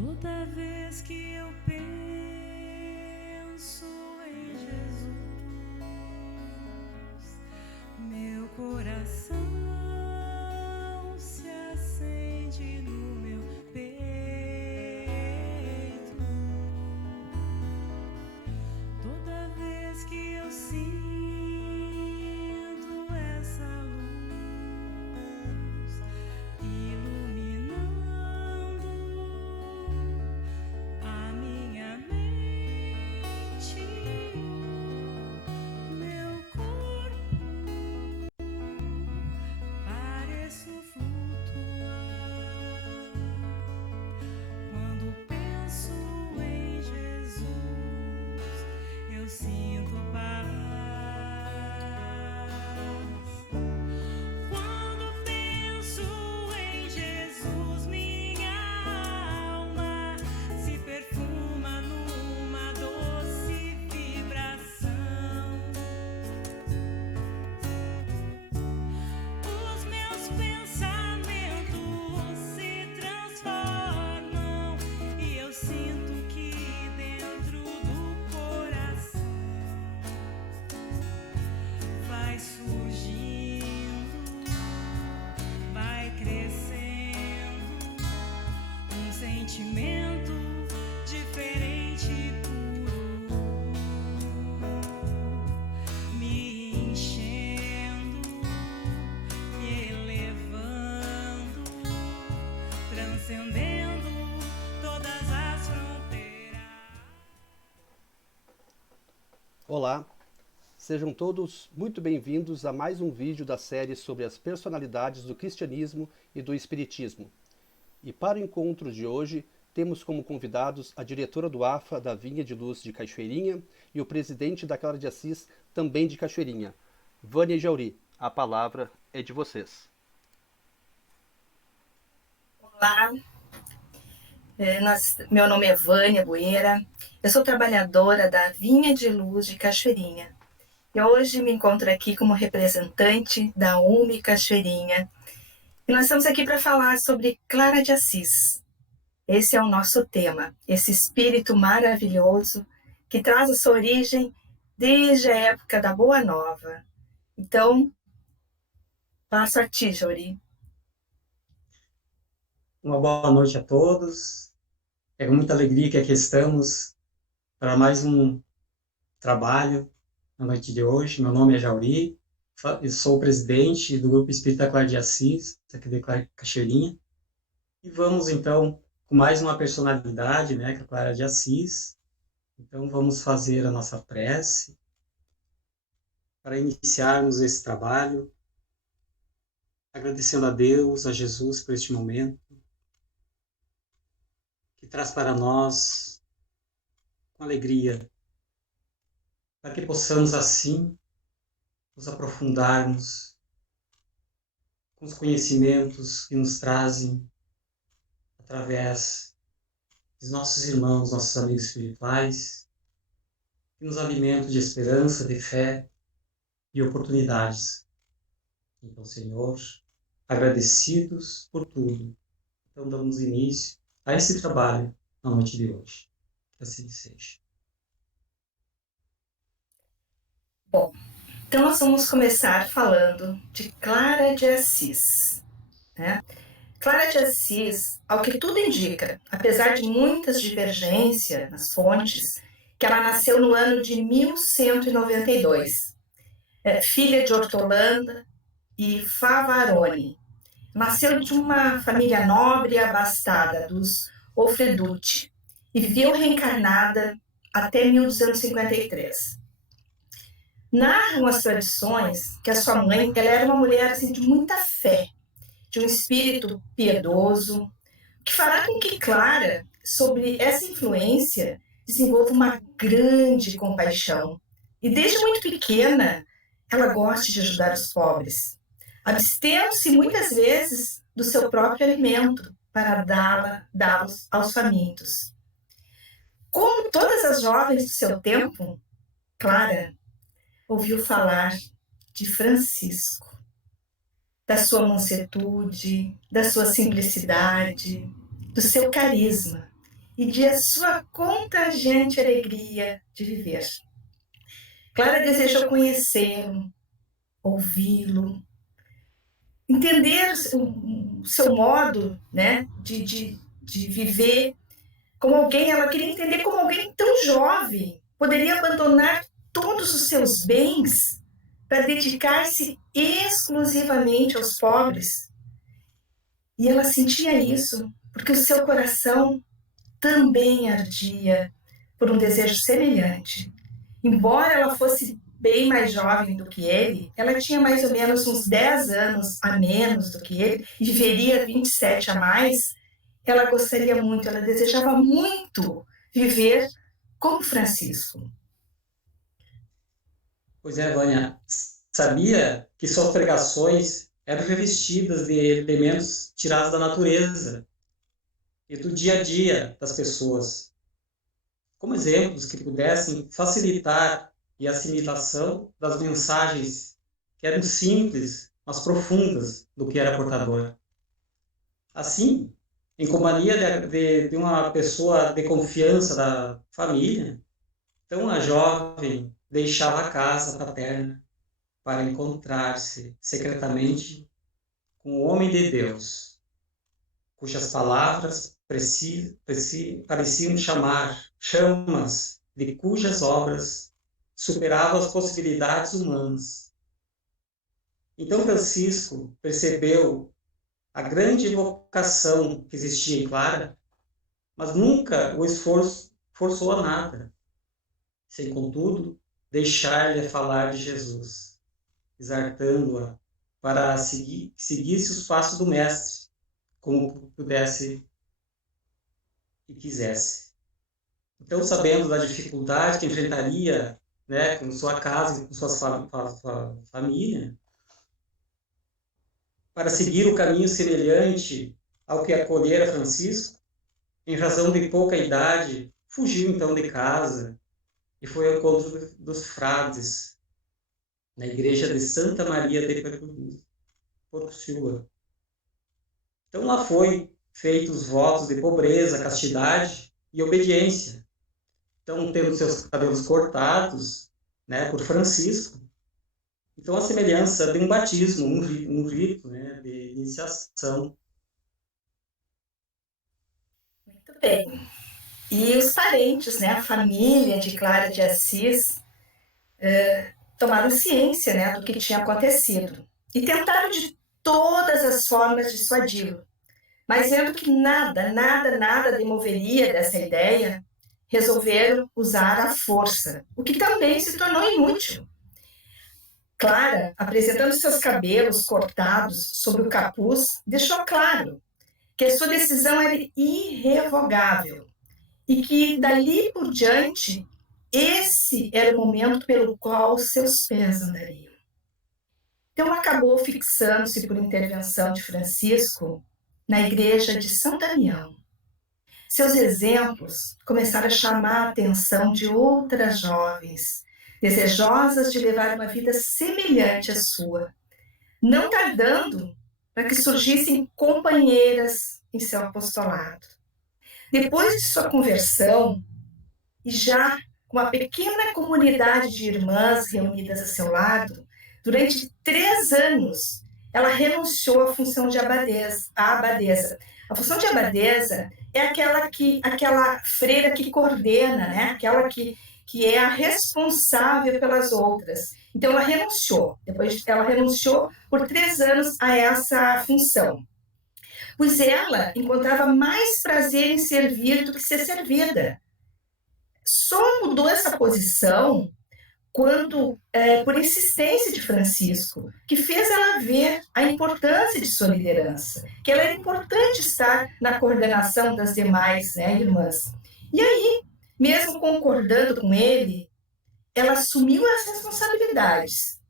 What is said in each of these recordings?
Toda vez que eu penso em Jesus, meu coração se acende no meu peito. Toda vez que eu sinto essa luz iluminando a minha mente, meu corpo, pareço flutuar. Quando penso em Jesus, eu sinto paz. Quando penso em Jesus, minha alma se perfuma numa doce vibração. Os meus pensamentos se transformam e eu sinto que dentro do coração vai surgindo, vai crescendo um sentimento diferente e puro, me enchendo, me elevando, transcendendo todas as fronteiras. Olá, sejam todos muito bem-vindos a mais um vídeo da série sobre as personalidades do cristianismo e do espiritismo. E para o encontro de hoje, temos como convidados a diretora do AFA da Vinha de Luz de Cachoeirinha e o presidente da Clara de Assis, também de Cachoeirinha. Vânia e Jauri, a palavra é de vocês. Olá, meu nome é Vânia Bueira, eu sou trabalhadora da Vinha de Luz de Cachoeirinha e hoje me encontro aqui como representante da UME Cachoeirinha e nós estamos aqui para falar sobre Clara de Assis. Esse é o nosso tema, esse espírito maravilhoso que traz a sua origem desde a época da Boa Nova. Então, passo a ti, Jauri. Uma boa noite a todos. É com muita alegria que aqui estamos para mais um trabalho na noite de hoje. Meu nome é Jauri, eu sou o presidente do Grupo Espírita Clara de Assis, aqui de Cachoeirinha. E vamos, então, com mais uma personalidade, né, que é a Clara de Assis. Então, vamos fazer a nossa prece para iniciarmos esse trabalho, agradecendo a Deus, a Jesus, por este momento, que traz para nós com alegria, para que possamos assim nos aprofundarmos com os conhecimentos que nos trazem através dos nossos irmãos, nossos amigos espirituais, que nos alimentam de esperança, de fé e oportunidades. Então, Senhor, agradecidos por tudo, então damos início a esse trabalho na noite de hoje. Que assim seja. Bom, então nós vamos começar falando de Clara de Assis, né? Clara de Assis, ao que tudo indica, apesar de muitas divergências nas fontes, que ela nasceu no ano de 1192, filha de Hortolanda e Favarone. Nasceu de uma família nobre e abastada dos Ofreduti e viveu reencarnada até 1253. Narram as tradições que a sua mãe ela era uma mulher assim, de muita fé, de um espírito piedoso, o que fará com que Clara, sobre essa influência, desenvolva uma grande compaixão. E desde muito pequena, ela gosta de ajudar os pobres, abstendo-se muitas vezes do seu próprio alimento para dá-los aos famintos. Como todas as jovens do seu tempo, Clara ouviu falar de Francisco, da sua mansuetude, da sua simplicidade, do seu carisma, e de a sua contagiante alegria de viver. Clara desejou conhecê-lo, ouvi-lo, entender o seu modo, né, de viver como alguém. Ela queria entender como alguém tão jovem poderia abandonar todos os seus bens para dedicar-se exclusivamente aos pobres. E ela sentia isso porque o seu coração também ardia por um desejo semelhante. Embora ela fosse bem mais jovem do que ele, ela tinha mais ou menos uns 10 anos a menos do que ele e viveria 27 a mais. Ela gostaria muito, ela desejava muito viver como Francisco. Pois é, Vânia, sabia que suas pregações eram revestidas de elementos tirados da natureza e do dia a dia das pessoas, como exemplos que pudessem facilitar a assimilação das mensagens que eram simples, mas profundas do que era portador. Assim, em companhia de uma pessoa de confiança da família, então a jovem deixava a casa paterna para encontrar-se secretamente com o homem de Deus, cujas palavras pareciam chamas de cujas obras superavam as possibilidades humanas. Então Francisco percebeu a grande vocação que existia em Clara, mas nunca o forçou a nada, sem, contudo, deixar-lhe falar de Jesus, exortando-a para seguisse os passos do Mestre, como pudesse e quisesse. Então, sabendo da dificuldade que enfrentaria, né, com sua casa e com sua família, para seguir o caminho semelhante ao que acolhera Francisco, em razão de pouca idade, fugiu então de casa e foi ao encontro dos frades na igreja de Santa Maria de Porciúncula. Então lá foi feitos votos de pobreza, castidade e obediência. Então, tendo seus cabelos cortados, né, por Francisco, então a semelhança de um batismo, um rito, né, de iniciação. Muito bem. E os parentes, né, a família de Clara de Assis, tomaram ciência, né, do que tinha acontecido e tentaram de todas as formas dissuadi-lo. Mas vendo que nada demoveria dessa ideia, resolveram usar a força, o que também se tornou inútil. Clara, apresentando seus cabelos cortados sob o capuz, deixou claro que a sua decisão era irrevogável e que, dali por diante, esse era o momento pelo qual seus pés andariam. Então, acabou fixando-se por intervenção de Francisco na igreja de São Damião. Seus exemplos começaram a chamar a atenção de outras jovens, desejosas de levar uma vida semelhante à sua, não tardando para que surgissem companheiras em seu apostolado. Depois de sua conversão, e já com uma pequena comunidade de irmãs reunidas a seu lado, durante 3 anos, ela renunciou à função de abadesa. A função de abadesa é aquela freira que coordena, né? Aquela que é a responsável pelas outras. Então, ela renunciou. Depois, ela renunciou por 3 anos a essa função. Pois ela encontrava mais prazer em servir do que ser servida. Só mudou essa posição quando, por insistência de Francisco, que fez ela ver a importância de sua liderança, que ela era importante estar na coordenação das demais, né, irmãs. E aí, mesmo concordando com ele, ela assumiu as responsabilidades,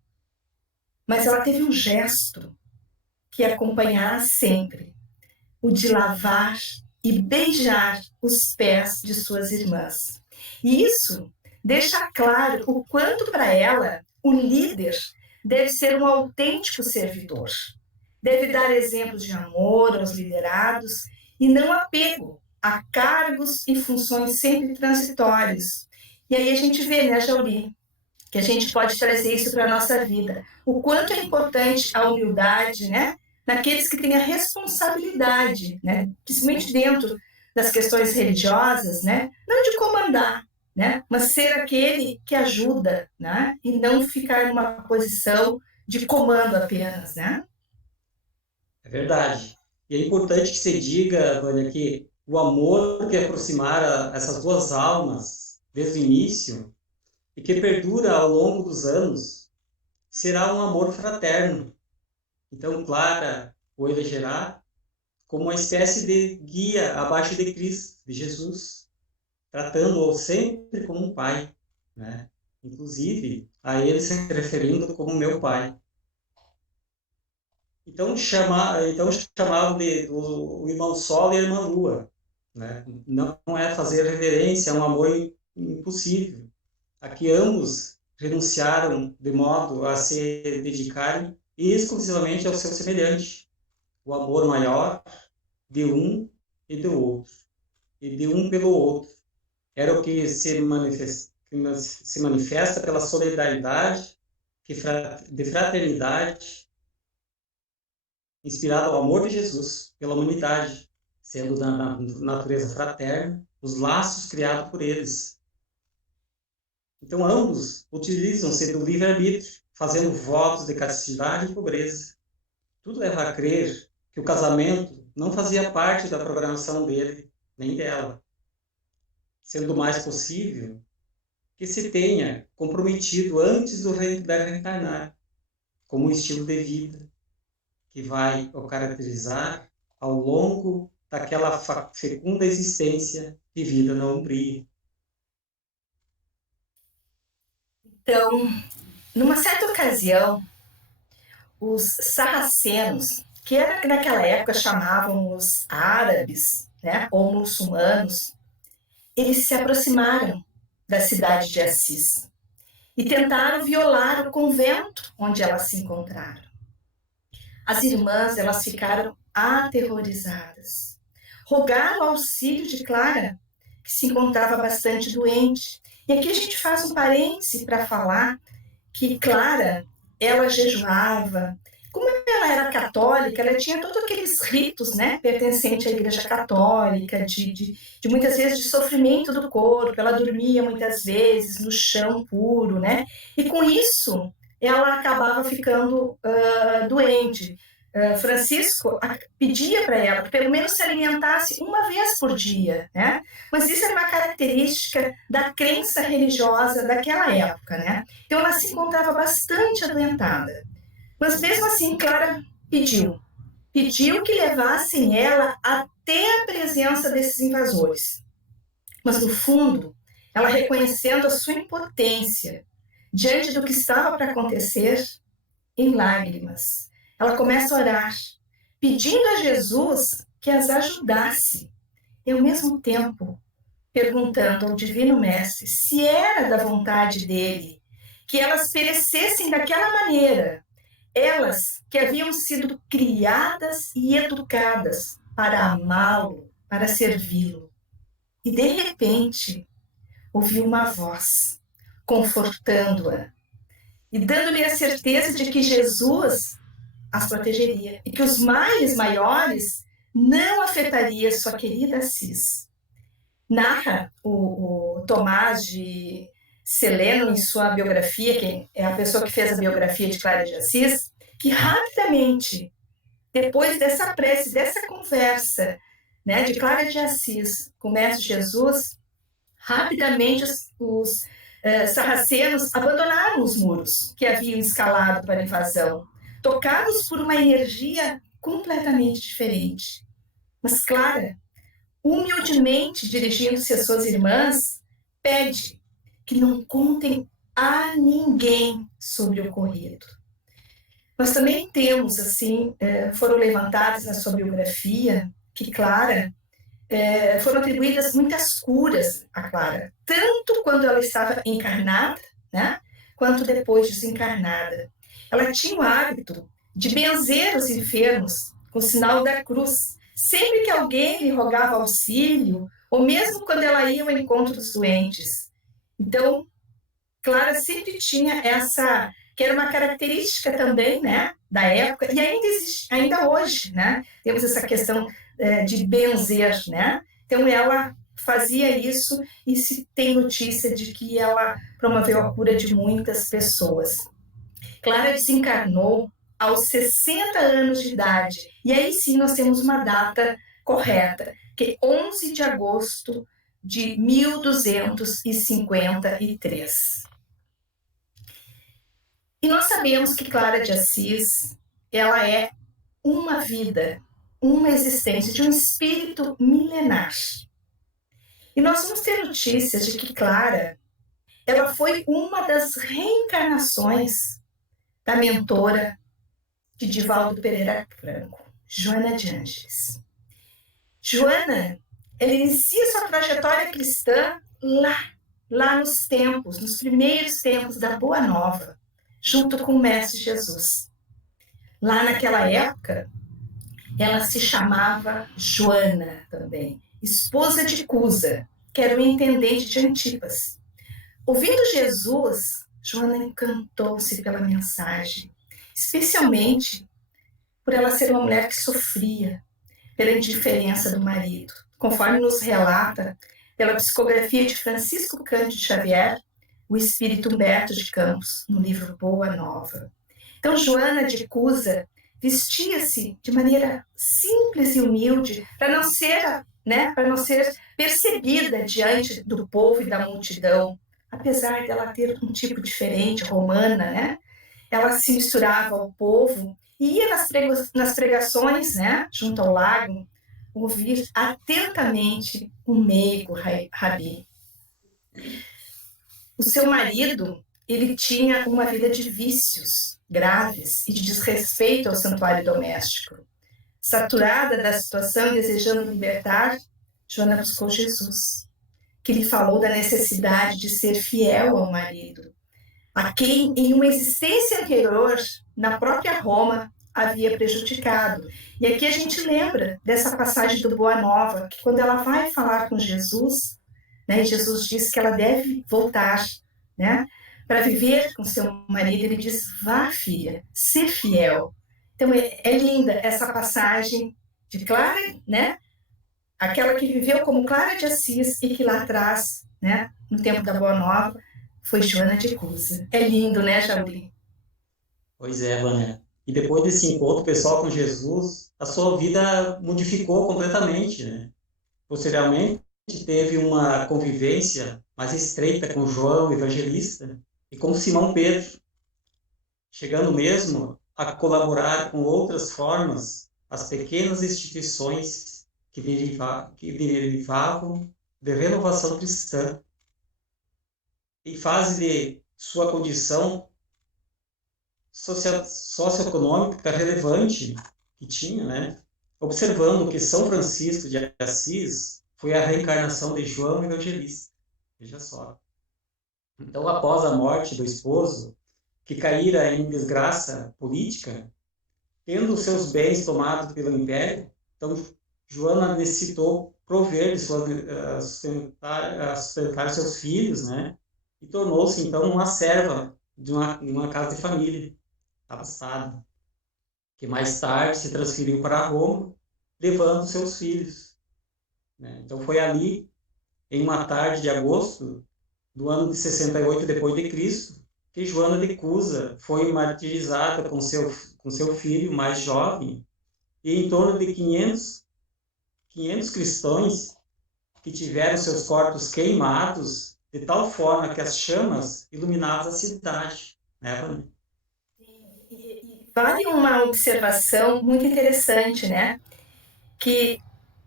mas ela teve um gesto que acompanhará sempre, o de lavar e beijar os pés de suas irmãs. E isso deixa claro o quanto para ela o líder deve ser um autêntico servidor. Deve dar exemplos de amor aos liderados e não apego a cargos e funções sempre transitórios. E aí a gente vê, né, Jauri, que a gente pode trazer isso para a nossa vida. O quanto é importante a humildade, né, naqueles que têm a responsabilidade, né, principalmente dentro das questões religiosas, né, não de comandar, né, mas ser aquele que ajuda, né, e não ficar numa posição de comando apenas, né? É verdade. E é importante que se diga, Vânia, que o amor que aproximara essas duas almas desde o início e que perdura ao longo dos anos será um amor fraterno. Então, Clara o elegerá como uma espécie de guia abaixo de Cristo, de Jesus, tratando-o sempre como um pai, né? Inclusive, a ele se referindo como meu pai. Então, chamavam de o irmão Sol e a irmã Lua, né? Não é fazer reverência a um amor impossível. Aqui ambos renunciaram de modo a se dedicarem exclusivamente ao seu semelhante, o amor maior de um e do outro, e de um pelo outro. Era o que se manifesta pela solidariedade, de fraternidade, inspirada ao amor de Jesus pela humanidade, sendo da natureza fraterna os laços criados por eles. Então, ambos utilizam-se do livre-arbítrio, fazendo votos de castidade e pobreza. Tudo leva a crer que o casamento não fazia parte da programação dele, nem dela, sendo o mais possível que se tenha comprometido antes da reencarnar, como um estilo de vida que vai o caracterizar ao longo daquela fecunda existência vivida na Umbria. Então, numa certa ocasião, os sarracenos, que naquela época chamavam os árabes, né, ou muçulmanos, eles se aproximaram da cidade de Assis e tentaram violar o convento onde elas se encontraram. As irmãs, elas ficaram aterrorizadas. Rogaram o auxílio de Clara, que se encontrava bastante doente. E aqui a gente faz um parêntese para falar que Clara, ela jejuava. Como ela era católica, ela tinha todos aqueles ritos, né, pertencentes à Igreja Católica, de muitas vezes de sofrimento do corpo. Ela dormia muitas vezes no chão puro, né? E com isso, ela acabava ficando doente. Francisco pedia para ela que pelo menos se alimentasse uma vez por dia, né? Mas isso era uma característica da crença religiosa daquela época, né? Então ela se encontrava bastante adoentada. Mas mesmo assim, Clara pediu que levassem ela até a presença desses invasores. Mas no fundo, ela reconhecendo a sua impotência diante do que estava para acontecer, em lágrimas, ela começa a orar, pedindo a Jesus que as ajudasse, e ao mesmo tempo perguntando ao Divino Mestre se era da vontade dele que elas perecessem daquela maneira, elas que haviam sido criadas e educadas para amá-lo, para servi-lo. E de repente, ouviu uma voz confortando-a e dando-lhe a certeza de que Jesus as protegeria e que os males maiores não afetaria sua querida Assis. Narra o Tomás de Celeno em sua biografia, que é a pessoa que fez a biografia de Clara de Assis, que rapidamente, depois dessa prece, dessa conversa, né, de Clara de Assis com o Mestre Jesus, rapidamente os sarracenos abandonaram os muros que haviam escalado para a invasão, tocados por uma energia completamente diferente. Mas Clara, humildemente dirigindo-se às suas irmãs, pede que não contem a ninguém sobre o ocorrido. Nós também temos, assim, foram levantadas na sua biografia, que Clara, foram atribuídas muitas curas a Clara, tanto quando ela estava encarnada, né, quanto depois desencarnada. Ela tinha o hábito de benzer os enfermos com o sinal da cruz, sempre que alguém lhe rogava auxílio, ou mesmo quando ela ia ao encontro dos doentes. Então, Clara sempre tinha essa, que era uma característica também, né, da época, e ainda existe, ainda hoje, né, temos essa questão de benzer, né, então ela fazia isso e se tem notícia de que ela promoveu a cura de muitas pessoas. Clara desencarnou aos 60 anos de idade, e aí sim nós temos uma data correta, que é 11 de agosto de 1253. E nós sabemos que Clara de Assis, ela é uma vida, uma existência de um espírito milenar. E nós vamos ter notícias de que Clara, ela foi uma das reencarnações da mentora de Divaldo Pereira Franco, Joana de Ângeles. Joana, ela inicia sua trajetória cristã lá nos tempos, nos primeiros tempos da Boa Nova, junto com o Mestre Jesus. Lá naquela época, ela se chamava Joana também, esposa de Cusa, que era o intendente de Antipas. Ouvindo Jesus, Joana encantou-se pela mensagem, especialmente por ela ser uma mulher que sofria pela indiferença do marido, conforme nos relata pela psicografia de Francisco Cândido Xavier, o espírito Humberto de Campos, no livro Boa Nova. Então, Joana de Cusa vestia-se de maneira simples e humilde, para não ser percebida diante do povo e da multidão. Apesar dela ter um tipo diferente, romana, né? Ela se misturava ao povo e ia nas pregações, né, junto ao lago, ouvir atentamente o meigo Rabi. O seu marido, ele tinha uma vida de vícios graves e de desrespeito ao santuário doméstico. Saturada da situação e desejando libertar, Joana buscou Jesus, que lhe falou da necessidade de ser fiel ao marido, a quem, em uma existência anterior, na própria Roma, havia prejudicado. E aqui a gente lembra dessa passagem do Boa Nova, que quando ela vai falar com Jesus, né, Jesus diz que ela deve voltar, né, para viver com seu marido, ele diz, vá filha, ser fiel. Então é linda essa passagem de Clara, né, aquela que viveu como Clara de Assis e que lá atrás, né, no tempo da Boa Nova, foi Joana de Cusa. É lindo, né, Jauri? Pois é, Vânia. E depois desse encontro pessoal com Jesus, a sua vida modificou completamente, né? Posteriormente, teve uma convivência mais estreita com João Evangelista e com Simão Pedro, chegando mesmo a colaborar com outras formas as pequenas instituições que derivavam de renovação cristã. Em fase de sua condição socioeconômica relevante que tinha, né? Observando que São Francisco de Assis foi a reencarnação de João Evangelista. Veja só. Então, após a morte do esposo, que caíra em desgraça política, tendo seus bens tomados pelo Império, então Joana necessitou prover de sustentar seus filhos, né? E tornou-se, então, uma serva de uma casa de família abastada, que mais tarde se transferiu para Roma, levando seus filhos, né? Então, foi ali, em uma tarde de agosto do ano de 68 depois de Cristo, que Joana de Cusa foi martirizada com seu filho mais jovem, e em torno de 500 cristãos que tiveram seus corpos queimados de tal forma que as chamas iluminavam a cidade, né, Vânia? Vale uma observação muito interessante, né? Que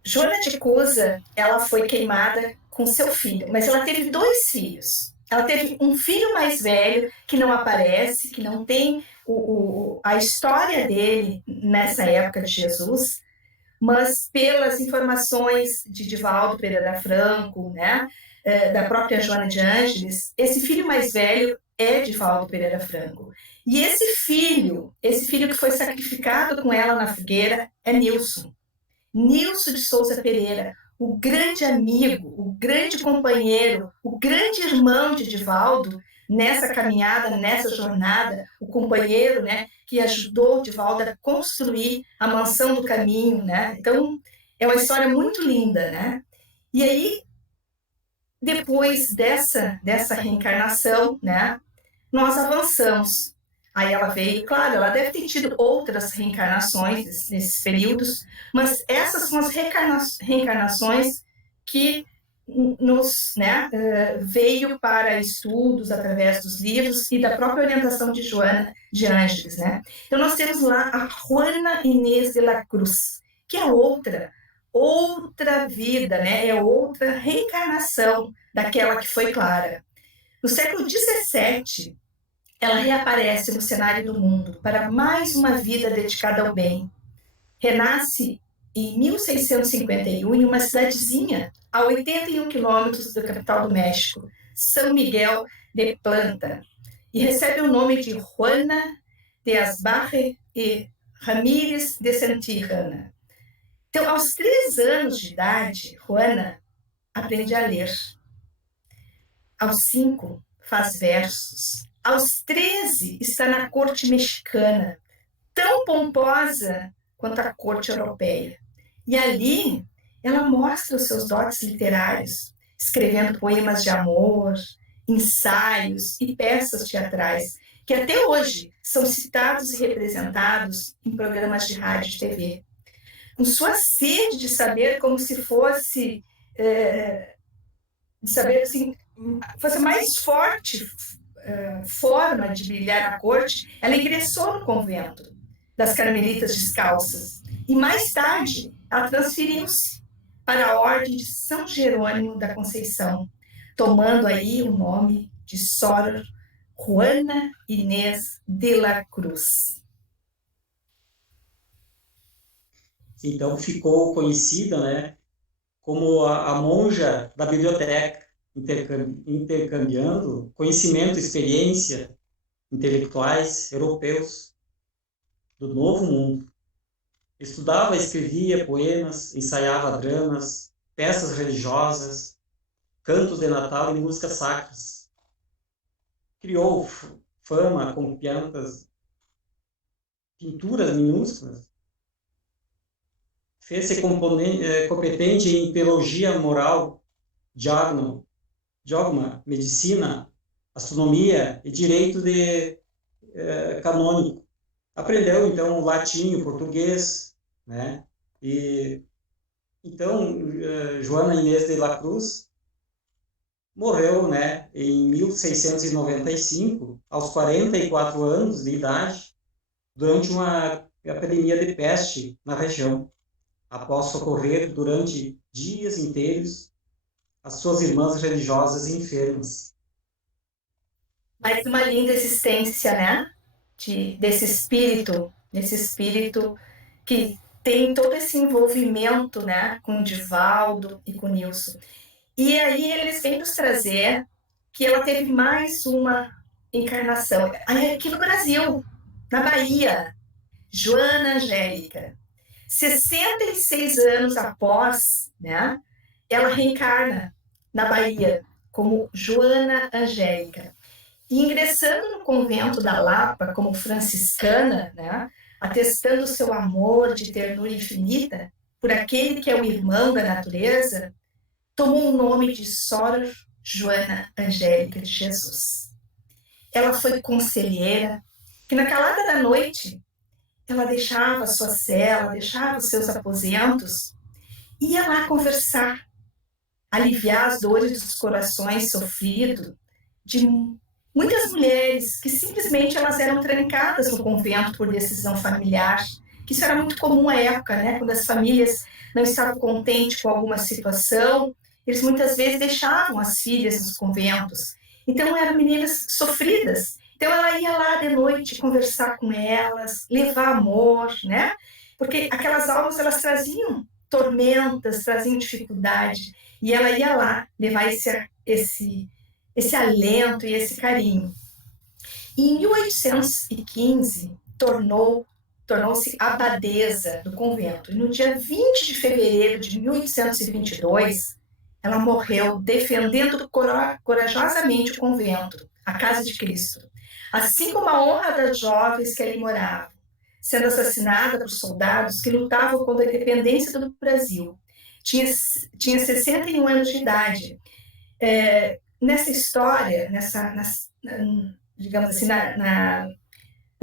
Joana de Cusa, ela foi queimada com seu filho, mas ela teve 2 filhos. Ela teve um filho mais velho, que não aparece, que não tem a história dele nessa época de Jesus, mas pelas informações de Divaldo Pereira Franco, né, da própria Joana de Ângeles, esse filho mais velho é Divaldo Pereira Franco. E esse filho que foi sacrificado com ela na fogueira é Nilson. Nilson de Souza Pereira, o grande amigo, o grande companheiro, o grande irmão de Divaldo, nessa caminhada, nessa jornada, o companheiro, né, que ajudou Divaldo a construir a Mansão do Caminho, né? Então, é uma história muito linda, né? E aí, depois dessa reencarnação, né, nós avançamos. Aí ela veio, claro, ela deve ter tido outras reencarnações nesses períodos, mas essas são as reencarnações que nos, né, veio para estudos através dos livros e da própria orientação de Joana de Ângeles, né? Então nós temos lá a Juana Inês de la Cruz, que é outra vida, né? É outra reencarnação daquela que foi Clara. No século XVII, ela reaparece no cenário do mundo para mais uma vida dedicada ao bem. Renasce em 1651 em uma cidadezinha a 81 quilômetros da capital do México, São Miguel de Planta, e recebe o nome de Juana de Asbarre e Ramírez de Santillana. Então, aos 3 anos de idade, Juana aprende a ler. Aos 5, faz versos. Aos 13, está na corte mexicana, tão pomposa quanto a corte europeia. E ali, ela mostra os seus dotes literários, escrevendo poemas de amor, ensaios e peças teatrais, que até hoje são citados e representados em programas de rádio e TV. Com sua sede de saber, como se fosse, de saber assim, fosse a mais forte forma de brilhar na corte, ela ingressou no convento das Carmelitas Descalças e mais tarde ela transferiu-se para a Ordem de São Jerônimo da Conceição, tomando aí o nome de Sor Juana Inês de la Cruz. Então ficou conhecida, né, como a monja da biblioteca, intercambiando conhecimento, experiência, intelectuais europeus do Novo Mundo. Estudava, escrevia poemas, ensaiava dramas, peças religiosas, cantos de Natal e músicas sacras. Criou fama com pinturas minúsculas. Fez-se competente em teologia moral, dogma, medicina, astronomia e direito canônico. Aprendeu, então, o latim, o português, né? E, então, Joana Inês de la Cruz morreu, né, em 1695, aos 44 anos de idade, durante uma epidemia de peste na região, após socorrer durante dias inteiros as suas irmãs religiosas enfermas. Mais uma linda existência, né? Desse espírito que tem todo esse envolvimento, né, com o Divaldo e com o Nilson. E aí eles vêm nos trazer que ela teve mais uma encarnação. Aí aqui no Brasil, na Bahia, Joana Angélica. 66 anos após, né, ela reencarna na Bahia como Joana Angélica. E ingressando no convento da Lapa como franciscana, né, atestando seu amor de ternura infinita por aquele que é o irmão da natureza, tomou o nome de Sor Joana Angélica de Jesus. Ela foi conselheira, que na calada da noite ela deixava a sua cela, deixava os seus aposentos, ia lá conversar, aliviar as dores dos corações sofridos de muitas mulheres que simplesmente elas eram trancadas no convento por decisão familiar, que isso era muito comum à época, né? Quando as famílias não estavam contentes com alguma situação, eles muitas vezes deixavam as filhas nos conventos. Então eram meninas sofridas. Então ela ia lá de noite conversar com elas, levar amor, né? Porque aquelas almas elas traziam tormentas, traziam dificuldade, e ela ia lá levar esse alento e esse carinho. E em 1815 tornou tornou-se abadesa do convento. E no dia 20 de fevereiro de 1822, ela morreu defendendo corajosamente o convento, a Casa de Cristo, assim como a honra das jovens que ali moravam, sendo assassinada por soldados que lutavam contra a independência do Brasil. Tinha 61 anos de idade. Nessa história, digamos assim, na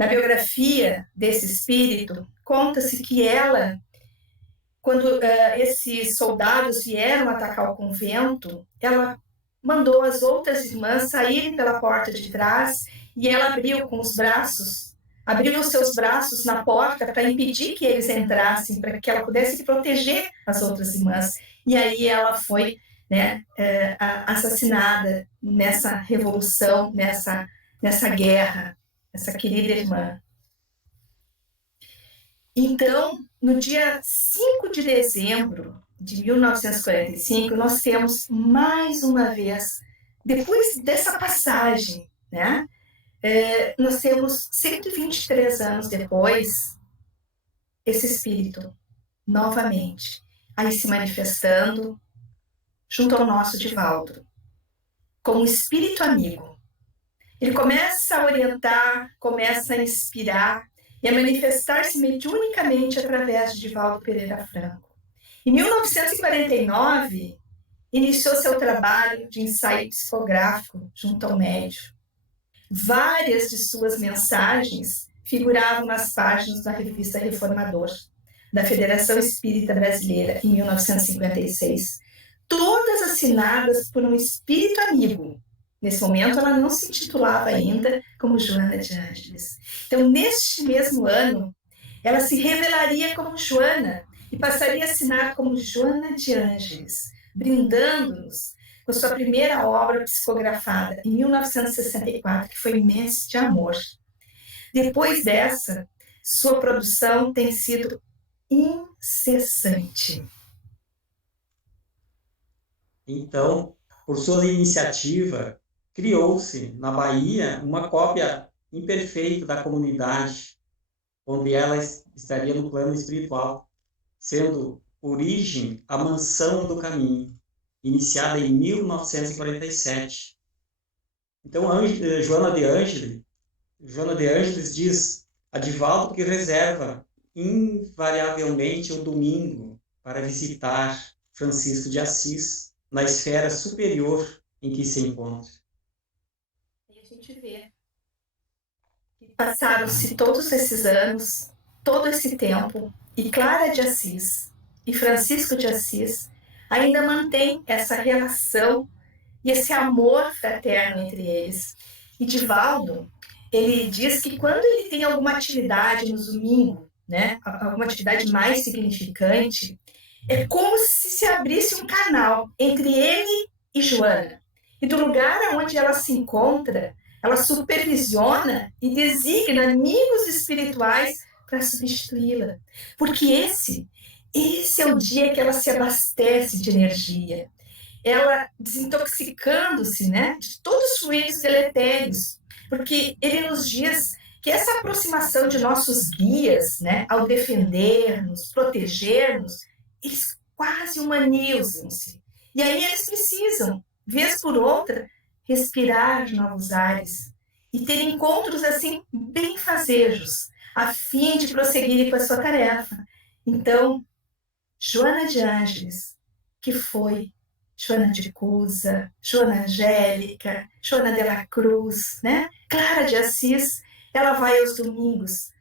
biografia desse espírito, conta-se que ela, quando esses soldados vieram atacar o convento, ela mandou as outras irmãs saírem pela porta de trás e ela abriu os seus braços na porta para impedir que eles entrassem, para que ela pudesse proteger as outras irmãs. E aí ela foi, né, assassinada nessa revolução, nessa guerra, essa querida irmã. Então, no dia 5 de dezembro de 1945, nós temos mais uma vez, depois dessa passagem, né, nós temos 123 anos depois, esse espírito, novamente, aí se manifestando junto ao nosso Divaldo, como um espírito amigo. Ele começa a orientar, começa a inspirar e a manifestar-se mediunicamente através de Divaldo Pereira Franco. Em 1949, iniciou seu trabalho de ensaio psicográfico junto ao médium. Várias de suas mensagens figuravam nas páginas da revista Reformador, da Federação Espírita Brasileira, em 1956. Todas assinadas por um espírito amigo. Nesse momento, ela não se intitulava ainda como Joana de Ângeles. Então, neste mesmo ano, ela se revelaria como Joana e passaria a assinar como Joana de Ângeles, brindando-nos com sua primeira obra psicografada, em 1964, que foi Mês de Amor. Depois dessa, sua produção tem sido incessante. Então, por sua iniciativa, criou-se na Bahia uma cópia imperfeita da comunidade, onde ela estaria no plano espiritual, sendo origem a Mansão do Caminho, iniciada em 1947. Então, Joana de Ângeles diz a Divaldo que reserva invariavelmente o domingo para visitar Francisco de Assis na esfera superior em que se encontra. E a gente vê que passaram-se todos esses anos, todo esse tempo, e Clara de Assis e Francisco de Assis ainda mantêm essa relação e esse amor fraterno entre eles. E Divaldo, ele diz que quando ele tem alguma atividade no domingo, né, alguma atividade mais significante, é como se abrisse um canal entre ele e Joana. E do lugar onde ela se encontra, ela supervisiona e designa amigos espirituais para substituí-la. Porque esse é o dia que ela se abastece de energia. Ela desintoxicando-se, né, de todos os fluidos deletérios. Porque ele nos diz que essa aproximação de nossos guias, né, ao defender-nos, proteger-nos, eles quase humanizam-se. E aí eles precisam, vez por outra, respirar novos ares e ter encontros assim benfazejos, a fim de prosseguirem com a sua tarefa. Então, Joana de Ângeles, que foi Joana de Cusa, Joana Angélica, Joana de la Cruz, né? Clara de Assis, ela vai aos domingos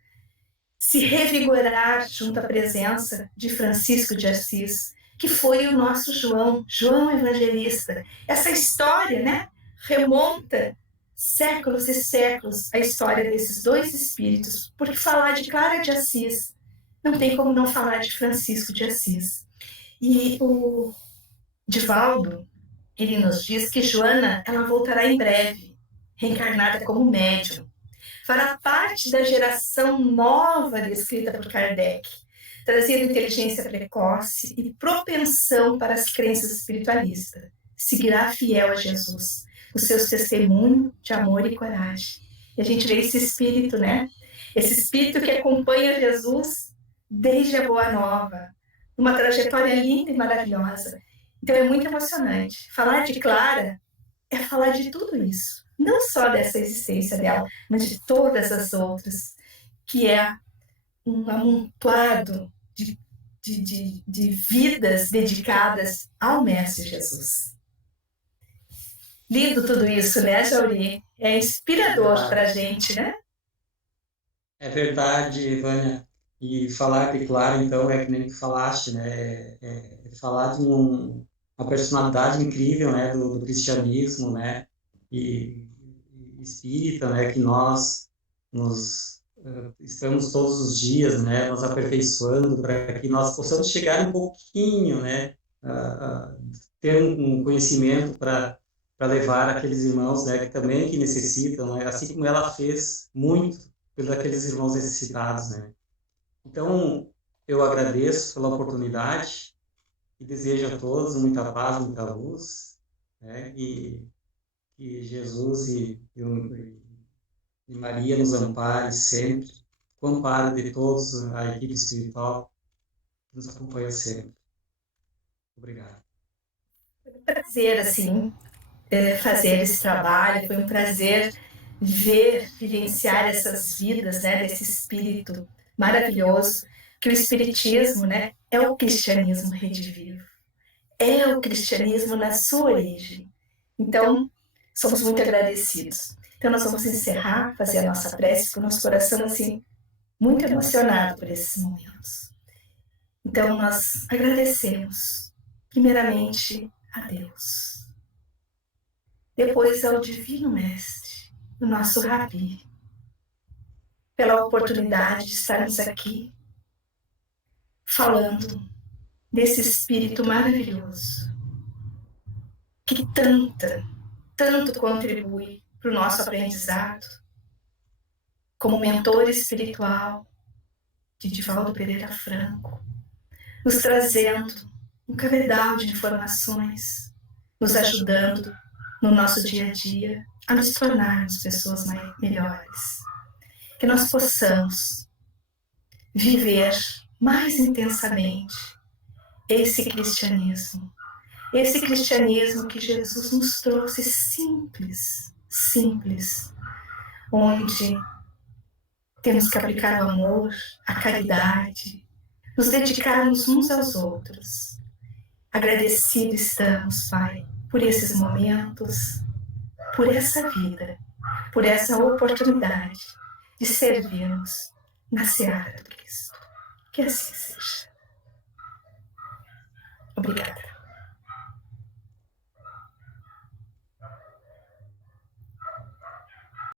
se revigorar junto à presença de Francisco de Assis, que foi o nosso João Evangelista. Essa história, né, remonta séculos e séculos a história desses dois espíritos, porque falar de Clara de Assis não tem como não falar de Francisco de Assis. E o Divaldo, ele nos diz que Joana, ela voltará em breve, reencarnada como médium. Fará parte da geração nova descrita por Kardec, trazendo inteligência precoce e propensão para as crenças espiritualistas. Seguirá fiel a Jesus, os seus testemunhos de amor e coragem. E a gente vê esse espírito, né? Esse espírito que acompanha Jesus desde a Boa Nova, uma trajetória linda e maravilhosa. Então é muito emocionante. Falar de Clara é falar de tudo isso, não só dessa existência dela, mas de todas as outras, que é um amontoado de vidas dedicadas ao Mestre Jesus. Lindo tudo isso, né, Jauri? É inspirador para a gente, né? É verdade, Vânia. E falar de Clara, então, é que nem tu falaste, né? É falar de uma personalidade incrível, né? Do cristianismo, né? E espírita, né? Que nós nos estamos todos os dias, né? Nos aperfeiçoando para que nós possamos chegar um pouquinho, né? Ter um conhecimento para levar aqueles irmãos, né? Que também que necessitam, né? Assim como ela fez muito pelos aqueles irmãos necessitados, né? Então, eu agradeço pela oportunidade e desejo a todos muita paz, muita luz, né? E que Jesus e Maria nos ampare sempre, com o amparo de todos, a equipe espiritual que nos acompanha sempre. Obrigado. Foi um prazer, assim, fazer esse trabalho, foi um prazer ver, vivenciar essas vidas, né, desse espírito maravilhoso, que o espiritismo, né, é o cristianismo redivivo, é o cristianismo na sua origem. Então, somos muito agradecidos. Então, nós vamos encerrar, fazer a nossa prece com o nosso coração, assim, muito emocionado por esses momentos. Então, nós agradecemos, primeiramente, a Deus, depois ao Divino Mestre, o nosso Rabi, pela oportunidade de estarmos aqui falando desse Espírito maravilhoso que tanto contribui para o nosso aprendizado, como mentor espiritual de Divaldo Pereira Franco, nos trazendo um cabedal de informações, nos ajudando no nosso dia a dia a nos tornarmos pessoas melhores. Que nós possamos viver mais intensamente esse cristianismo que Jesus nos trouxe simples, onde temos que aplicar o amor, a caridade, nos dedicarmos uns aos outros. Agradecidos estamos, Pai, por esses momentos, por essa vida, por essa oportunidade de servirmos na seara do Cristo. Que assim seja. Obrigada.